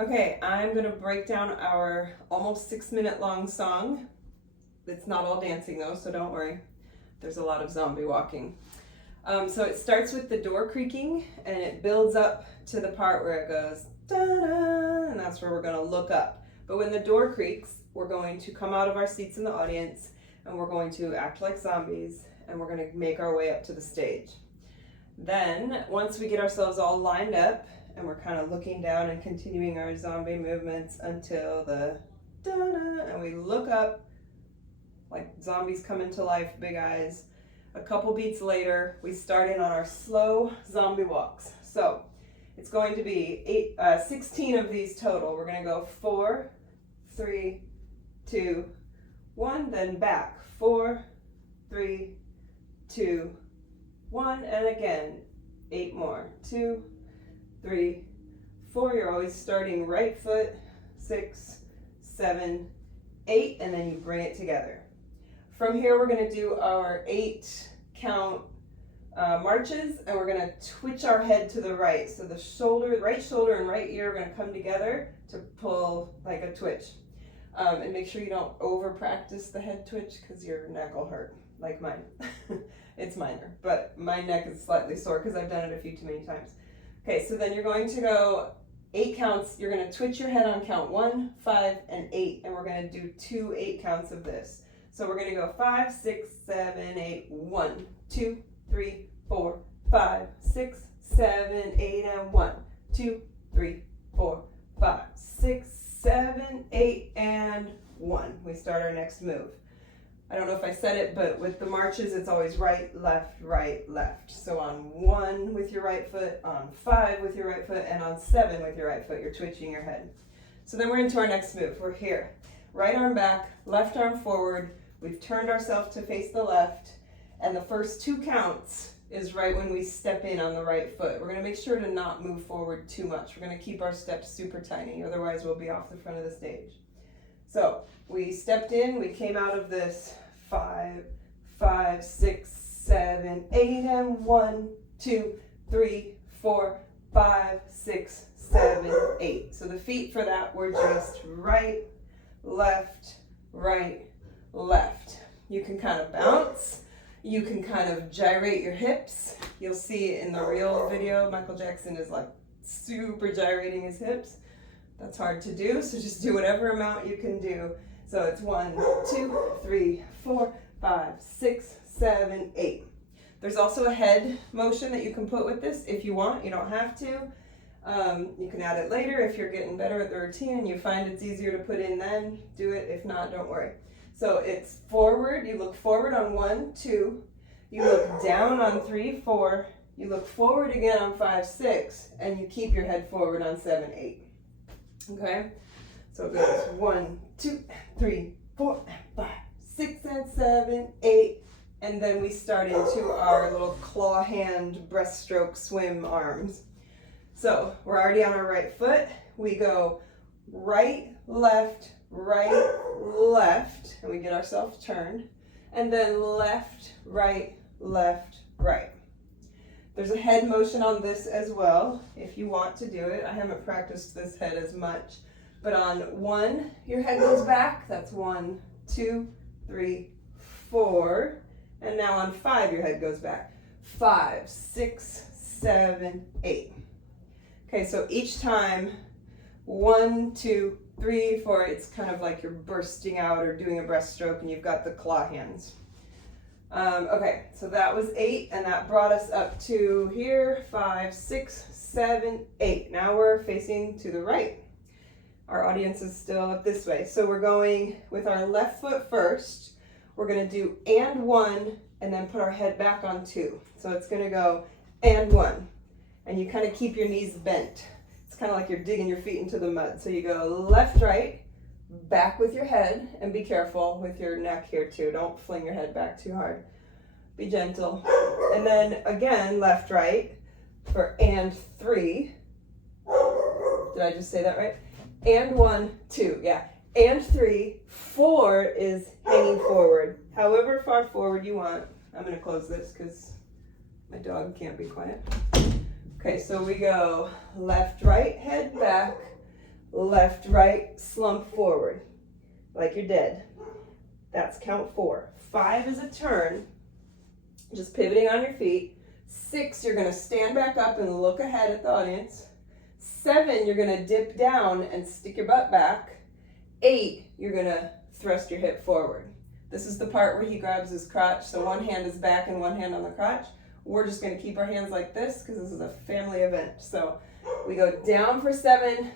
Okay, I'm gonna break down our almost 6 minute long song. It's not all dancing though, so don't worry. There's a lot of zombie walking. So it starts with the door creaking and it builds up to the part where it goes da-da, and that's where we're gonna look up. But when the door creaks, we're going to come out of our seats in the audience and we're going to act like zombies and we're gonna make our way up to the stage. Then, once we get ourselves all lined up, and we're kind of looking down and continuing our zombie movements until the da-da, and we look up like zombies come into life, big eyes. A couple beats later, we start in on our slow zombie walks. So, it's going to be 16 of these total. We're going to go 4, 3, 2, 1, then back. 4, 3, 2, 1, and again, 8 more. 2, 3, 4. You're always starting right foot. 6, 7, 8, and then you bring it together. From here, we're going to do our 8 count marches, and we're going to twitch our head to the right. So the shoulder, right shoulder and right ear are going to come together to pull like a twitch. And make sure you don't over practice the head twitch because your neck will hurt, like mine. It's minor, but my neck is slightly sore because I've done it a few too many times. Okay, so then you're going to go 8 counts. You're going to twitch your head on count 1, 5, and 8, and we're going to do 2 8 counts of this. So we're going to go 5, 6, 7, 8, 1, 2, 3, 4, 5, 6, 7, 8, and 1, 2, 3, 4, 5, 6, 7, 8, and 1. We start our next move. I don't know if I said it, but with the marches, it's always right, left, right, left. So on 1 with your right foot, on 5 with your right foot, and on 7 with your right foot, you're twitching your head. So then we're into our next move. We're here. Right arm back, left arm forward. We've turned ourselves to face the left, and the first 2 counts is right when we step in on the right foot. We're going to make sure to not move forward too much. We're going to keep our steps super tiny, otherwise we'll be off the front of the stage. So we stepped in, we came out of this 5, 5, 6, 7, 8, and 1, 2, 3, 4, 5, 6, 7, 8. So the feet for that were just right, left, left. You can kind of bounce. You can kind of gyrate your hips. You'll see in the real video, Michael Jackson is like super gyrating his hips. That's hard to do, so just do whatever amount you can do. So it's 1, 2, 3, 4, 5, 6, 7, 8. There's also a head motion that you can put with this if you want. You don't have to. You can add it later if you're getting better at the routine and you find it's easier to put in then. Do it. If not, don't worry. So it's forward. You look forward on 1, 2. You look down on 3, 4. You look forward again on 5, 6. And you keep your head forward on 7, 8. Okay? So it goes 1, 2, 3, 4, 5, 6, and 7, 8. And then we start into our little claw hand breaststroke swim arms. So we're already on our right foot. We go right, left, and we get ourselves turned. And then left, right. There's a head motion on this as well, if you want to do it. I haven't practiced this head as much. But on 1, your head goes back. That's 1, 2, 3, 4. And now on 5, your head goes back. 5, 6, 7, 8. Okay, so each time, 1, 2, 3, 4, it's kind of like you're bursting out or doing a breaststroke and you've got the claw hands. Okay, so that was 8, and that brought us up to here, 5, 6, 7, 8. Now we're facing to the right. Our audience is still up this way. So we're going with our left foot first. We're going to do and 1, and then put our head back on 2. So it's going to go and 1. And you kind of keep your knees bent. It's kind of like you're digging your feet into the mud. So you go left, right, back with your head, and be careful with your neck here too. Don't fling your head back too hard. Be gentle. And then again, left, right for and 3. Did I just say that right? And 1, 2, yeah. And 3, 4 is hanging forward. However far forward you want. I'm going to close this because my dog can't be quiet. Okay, so we go left, right, head back, left, right, slump forward, like you're dead. That's count 4. 5 is a turn, just pivoting on your feet. 6, you're gonna stand back up and look ahead at the audience. 7, you're gonna dip down and stick your butt back. 8, you're gonna thrust your hip forward. This is the part where he grabs his crotch, so one hand is back and one hand on the crotch. We're just gonna keep our hands like this because this is a family event. So we go down for 7,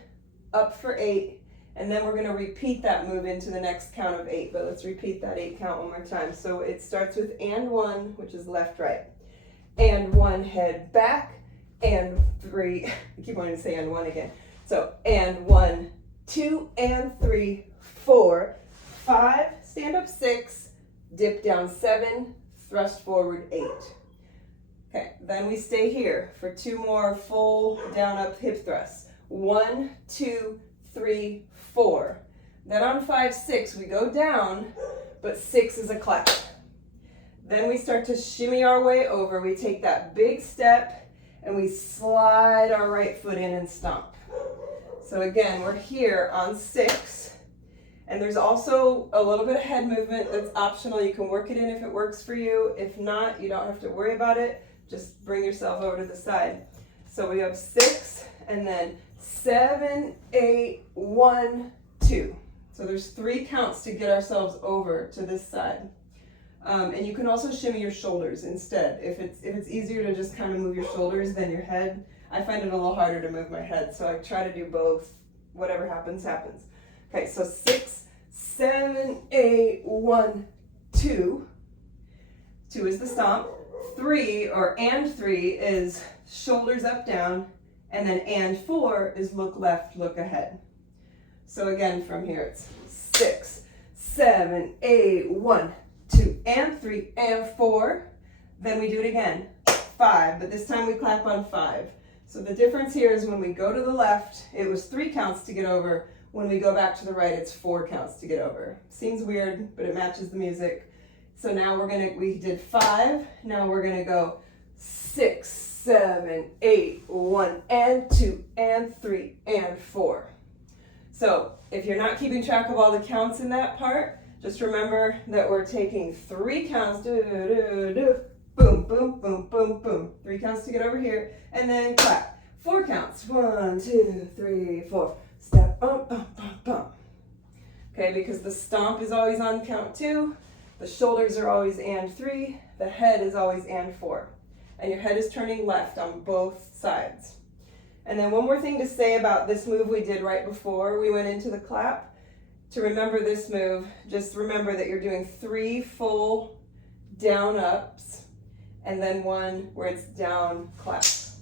up for 8, and then we're gonna repeat that move into the next count of 8, but let's repeat that 8 count one more time. So it starts with and 1, which is left, right. And 1, head back, and 3, I keep wanting to say and 1 again. So and 1, 2, and 3, 4, 5, stand up 6, dip down 7, thrust forward 8. Okay, then we stay here for 2 more full down up hip thrusts. 1, 2, 3, 4. Then on 5, 6, we go down, but 6 is a clap. Then we start to shimmy our way over. We take that big step and we slide our right foot in and stomp. So again, we're here on 6. And there's also a little bit of head movement that's optional. You can work it in if it works for you. If not, you don't have to worry about it. Just bring yourself over to the side. So we have 6 and then 7, 8, 1, 2. So there's 3 counts to get ourselves over to this side. And you can also shimmy your shoulders instead. If it's easier to just kind of move your shoulders than your head, I find it a little harder to move my head. So I try to do both. Whatever happens, happens. Okay, so 6, 7, 8, 1, 2. 2 is the stomp. 3 is shoulders up, down, and then and 4 is look left, look ahead. So again, from here it's 6, 7, 8, 1, 2, and 3, and 4. Then we do it again, 5, but this time we clap on 5. So the difference here is when we go to the left, it was 3 counts to get over. When we go back to the right, it's 4 counts to get over. Seems weird, but it matches the music. So now we did 5, now we're gonna go 6, 7, 8, 1, and 2, and 3, and 4. So if you're not keeping track of all the counts in that part, just remember that we're taking 3 counts, do, do, do, boom, boom, boom, boom, boom. 3 counts to get over here, and then clap. 4 counts, 1, 2, 3, 4. Step, bump, bump, bump, bump. Okay, because the stomp is always on count 2, the shoulders are always and 3, the head is always and 4. And your head is turning left on both sides. And then one more thing to say about this move we did right before we went into the clap. To remember this move, just remember that you're doing 3 full down ups and then 1 where it's down claps.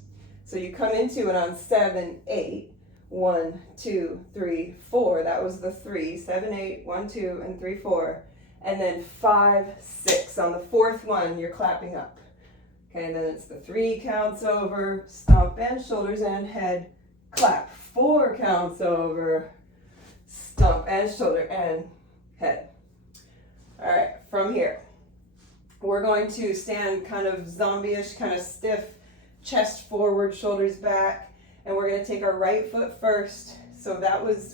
So you come into it on 7, 8, 1, 2, 3, 4. That was the 3, 7, 8, 1, 2, and 3, 4. And then 5, 6. On the 4th one, you're clapping up. Okay, and then it's the 3 counts over, stomp and shoulders and head, clap. 4 counts over, stomp and shoulder and head. All right, from here, we're going to stand kind of zombie-ish, kind of stiff, chest forward, shoulders back, and we're going to take our right foot first. So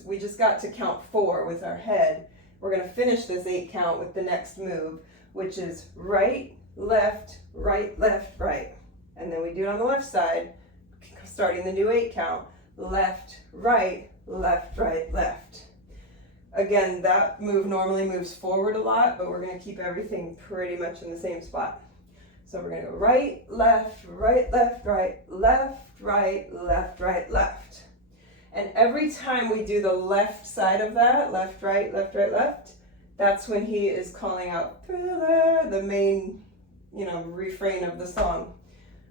we just got to count 4 with our head. We're going to finish this 8 count with the next move, which is right, left, right, left, right. And then we do it on the left side, starting the new 8 count, left, right, left, right, left. Again, that move normally moves forward a lot, but we're going to keep everything pretty much in the same spot. So we're going to go right, left, right, left, right, left, right, left, right, left. And every time we do the left side of that, left, right, left, that's when he is calling out Thriller, the main, refrain of the song.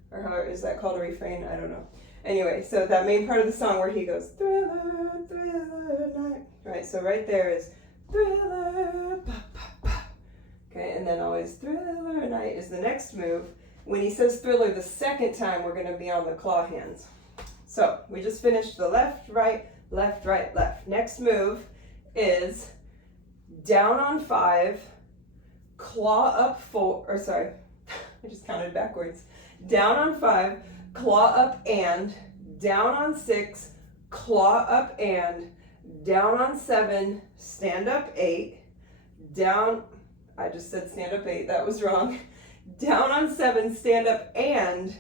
Or how is that called, a refrain? I don't know. Anyway, so that main part of the song where he goes, Thriller, Thriller night. Right, so right there is Thriller, ba, ba, ba. Okay, and then always Thriller night is the next move. When he says Thriller the second time, we're going to be on the claw hands. So we just finished the left, right, left, right, left. Next move is down on 5, claw up 4, or sorry, I just counted backwards. Down on 5, claw up and, down on 6, claw up and, down on 7, stand up 8, down, I just said stand up 8, that was wrong. Down on 7, stand up and,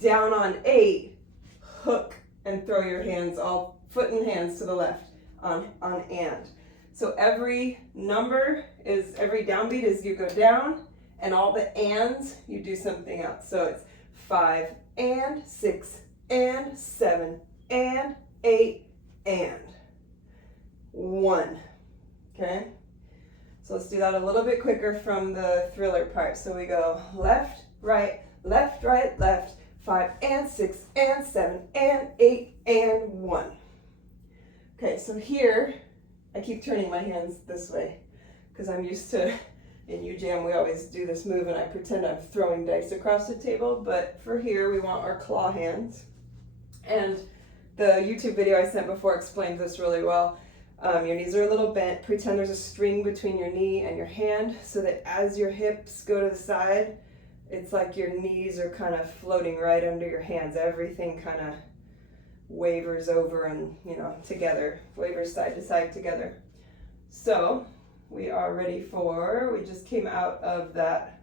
down on 8, hook and throw your hands, all foot and hands to the left on and. So every number is, every downbeat is you go down, and all the ands, you do something else. So it's 5 and 6 and 7 and 8 and 1. Okay? So let's do that a little bit quicker from the thriller part. So we go left, right, left, 5 and 6 and 7 and 8 and 1. Okay, so here, I keep turning my hands this way because I'm used to, in UJAM we always do this move and I pretend I'm throwing dice across the table, but for here we want our claw hands. And the YouTube video I sent before explains this really well. Your knees are a little bent. Pretend there's a string between your knee and your hand so that as your hips go to the side, it's like your knees are kind of floating right under your hands. Everything kind of wavers over and, together, wavers side to side together. So we are ready for, we just came out of that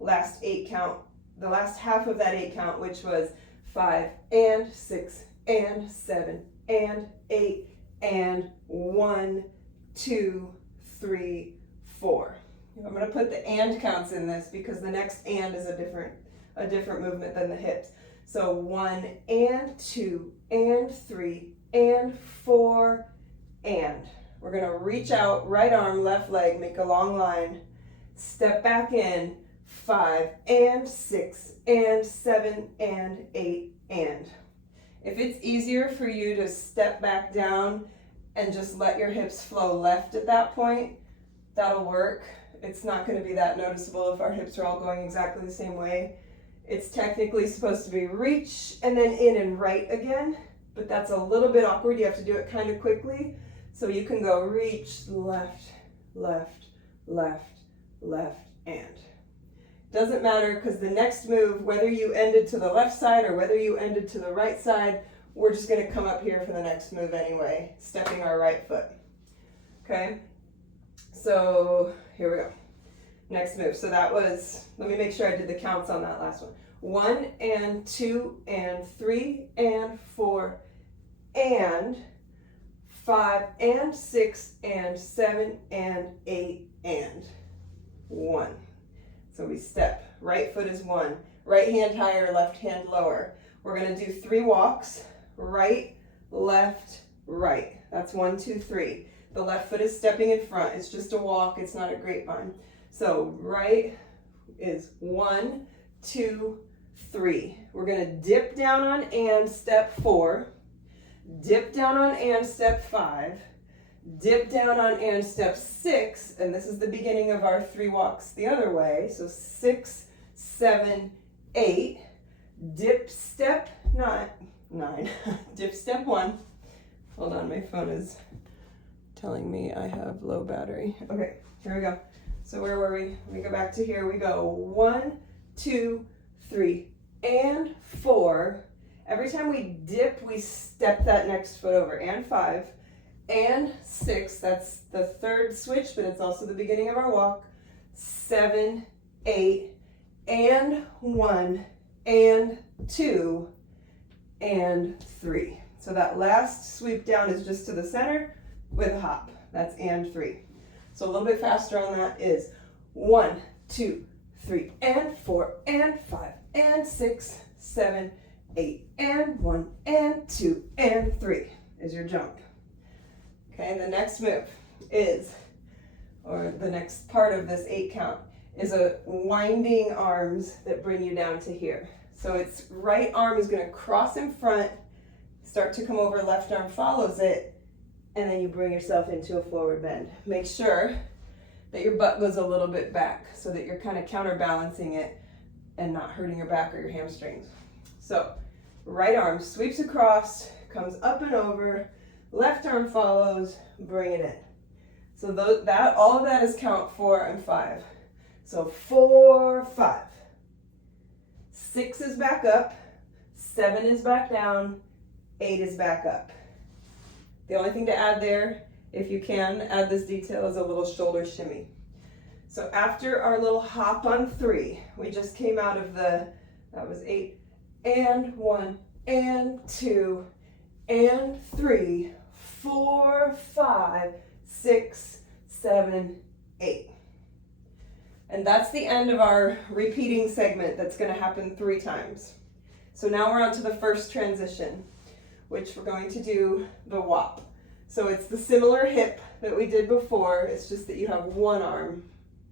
last 8 count, the last half of that 8 count, which was 5 and 6 and 7 and 8 and 1, 2, 3, 4. I'm going to put the and counts in this because the next and is a different movement than the hips. So 1 and 2 and 3 and 4 and. We're going to reach out, right arm, left leg, make a long line, step back in, 5 and 6 and 7 and 8 and. If it's easier for you to step back down and just let your hips flow left at that point, that'll work. It's not going to be that noticeable if our hips are all going exactly the same way. It's technically supposed to be reach and then in and right again, but that's a little bit awkward. You have to do it kind of quickly. So you can go reach, left, left, left, left, and. Doesn't matter because the next move, whether you ended to the left side or whether you ended to the right side, we're just going to come up here for the next move anyway, stepping our right foot. Okay? So here we go. Next move. So that was, let me make sure I did the counts on that last one. 1 and 2 and 3 and 4 and 5 and 6 and 7 and 8 and 1. So we step. Right foot is 1. Right hand higher, left hand lower. We're going to do 3 walks. Right, left, right. That's 1, 2, 3. The left foot is stepping in front. It's just a walk. It's not a grapevine. So right is 1, 2, 3. We're going to dip down on and step 4. Dip down on and step 5. Dip down on and step 6. And this is the beginning of our 3 walks the other way. So 6, 7, 8. Dip step 9. Dip step 1. Hold on, my phone is telling me I have low battery. Okay, here we go. So where were we? We go back to here. We go 1, 2, 3, and 4. Every time we dip, we step that next foot over. And 5, and 6. That's the third switch, but it's also the beginning of our walk. 7, 8, and 1, and 2, and 3. So that last sweep down is just to the center with a hop. That's and 3. So a little bit faster on that is 1, 2, 3, and 4, and 5, and 6, 7, 8, and 1, and 2, and 3 is your jump. Okay, the next move is, or the next part of this 8 count, is a winding arms that bring you down to here. So it's right arm is going to cross in front, start to come over, left arm follows it, and then you bring yourself into a forward bend. Make sure that your butt goes a little bit back so that you're kind of counterbalancing it and not hurting your back or your hamstrings. So right arm sweeps across, comes up and over, left arm follows, bring it in. So all of that is count 4 and 5. So 4, 5. 6 is back up, 7 is back down, 8 is back up. The only thing to add there, if you can, add this detail, is a little shoulder shimmy. So after our little hop on 3, we just came out of that was 8, and 1, and 2, and 3, 4, 5, 6, 7, 8. And that's the end of our repeating segment that's going to happen 3 times. So now we're on to the first transition, which we're going to do the wop. So it's the similar hip that we did before, it's just that you have one arm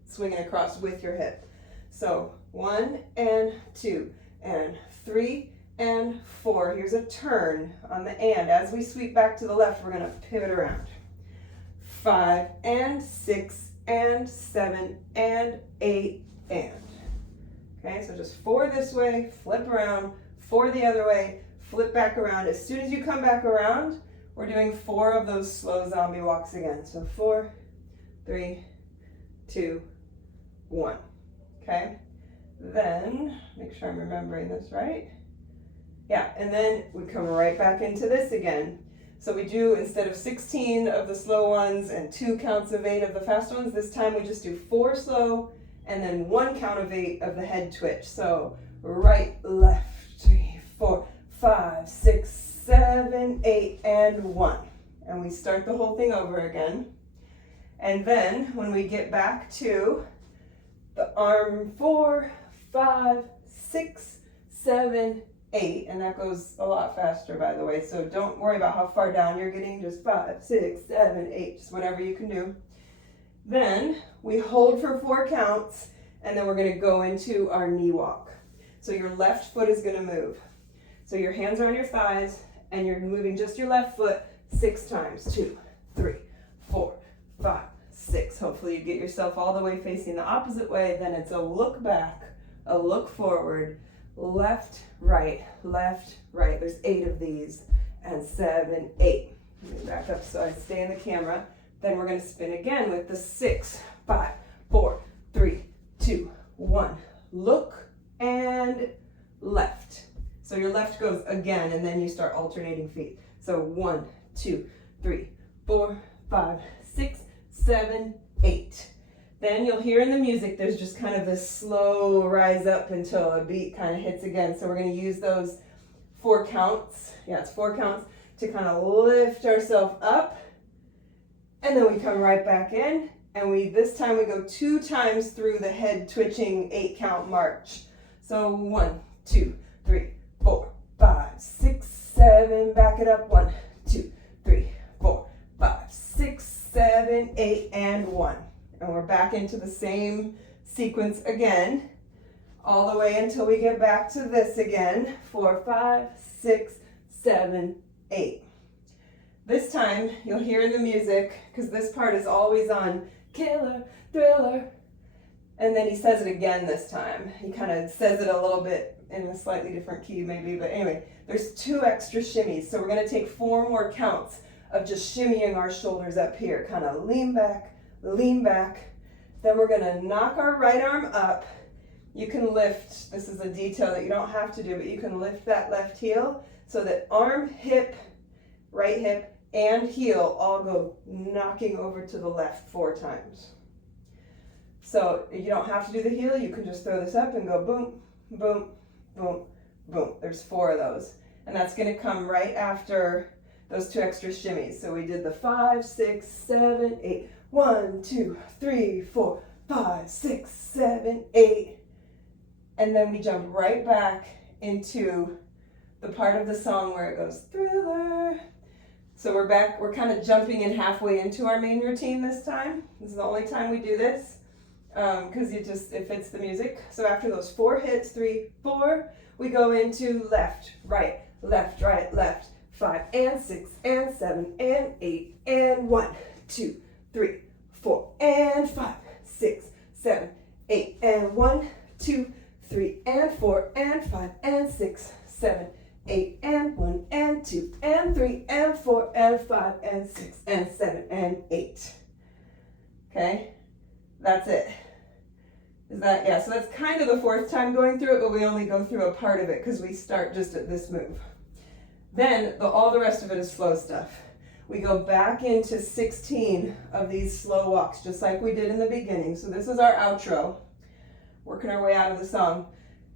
swinging across with your hip. So 1 and 2 and 3 and 4. Here's a turn on the and. As we sweep back to the left, we're going to pivot around. 5 and 6 and 7 and 8 and. Okay, so just 4 this way, flip around, 4 the other way, flip back around. As soon as you come back around, we're doing 4 of those slow zombie walks again. So 4, 3, 2, 1. Okay, then make sure I'm remembering this right. Yeah, and then we come right back into this again. So we do, instead of 16 of the slow ones and 2 counts of 8 of the fast ones, this time we just do 4 slow and then 1 count of 8 of the head twitch. So right, left, 3, 4, 5, 6, 7, 8, and 1. And we start the whole thing over again. And then when we get back to the arm 4, 5, 6, 7, 8, and that goes a lot faster, by the way, so don't worry about how far down you're getting, just 5, 6, 7, 8, just whatever you can do. Then we hold for 4 counts, and then we're going to go into our knee walk. So your left foot is going to move. So your hands are on your thighs, and you're moving just your left foot 6 times. 2, 3, 4, 5, 6. Hopefully you get yourself all the way facing the opposite way. Then it's a look back, a look forward, left, right, left, right. There's 8 of these, and 7, 8. Let me back up so I stay in the camera. Then we're going to spin again with the 6, 5, 4, 3, 2, 1. Look and left. So your left goes again, and then you start alternating feet. So 1, 2, 3, 4, 5, 6, 7, 8. Then you'll hear in the music there's just kind of this slow rise up until a beat kind of hits again. So we're going to use those 4 counts. Yeah, it's 4 counts to kind of lift ourselves up. And then we come right back in. And this time we go 2 times through the head twitching 8 count march. So 1, 2, 3, 4, 5, 6, 7. Back it up. 1, 2, 3, 4, 5, 6, 7, 8, and 1. And we're back into the same sequence again, all the way until we get back to this again. 4, 5, 6, 7, 8. This time you'll hear in the music, because this part is always on killer, thriller, and then he says it again this time. He kind of says it a little bit in a slightly different key maybe, but anyway, there's 2 extra shimmies. So we're going to take 4 more counts of just shimmying our shoulders up here, kind of lean back, lean back. Then we're going to knock our right arm up. You can lift, this is a detail that you don't have to do, but you can lift that left heel so that arm, hip, right hip, and heel all go knocking over to the left 4 times. So you don't have to do the heel, you can just throw this up and go boom, boom, boom, boom. There's 4 of those. And that's going to come right after those 2 extra shimmies. So we did the 5, 6, 7, 8. 1, 2, 3, 4, 5, 6, 7, 8. And then we jump right back into the part of the song where it goes thriller. So we're back, we're kind of jumping in halfway into our main routine this time. This is the only time we do this, because it fits the music. So after those 4 hits, 3, 4, we go into left, right, left, 5 and 6 and 7 and 8 and 1, 2, 3, 4 and 5, 6, 7, 8 and 1, 2, 3 and 4 and 5 and 6, 7, 8 and 1 and 2 and 3 and 4 and 5 and 6 and 7 and 8. Okay, that's it. Is that, yeah, so that's kind of the 4th time going through it, but we only go through a part of it because we start just at this move. Then all the rest of it is slow stuff. We go back into 16 of these slow walks, just like we did in the beginning. So this is our outro, working our way out of the song.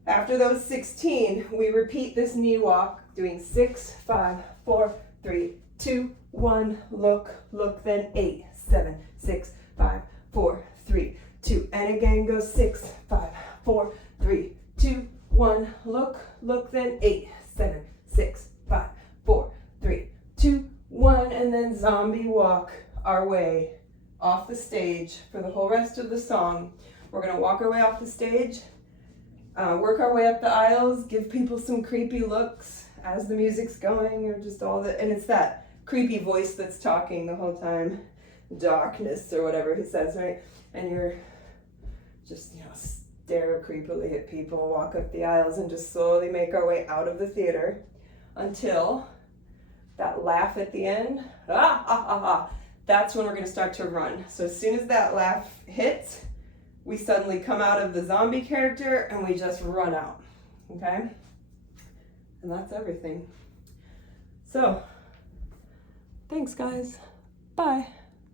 After those 16, we repeat this knee walk, doing 6, 5, 4, 3, 2, 1, look, look, then 8, 7, 6, 5, 4, 3, 2, and again go 6, 5, 4, 3, 2, 1, look, look, then 8, 7, 6, 5, 4, 3, 2, 1, and then zombie walk our way off the stage for the whole rest of the song. We're gonna walk our way off the stage, work our way up the aisles, give people some creepy looks as the music's going, or just all the, and it's that creepy voice that's talking the whole time, darkness or whatever he says, right? And you're just, stare creepily at people, walk up the aisles, and just slowly make our way out of the theater until that laugh at the end, that's when we're gonna start to run. So as soon as that laugh hits, we suddenly come out of the zombie character and we just run out, okay? And that's everything. So, thanks guys, bye.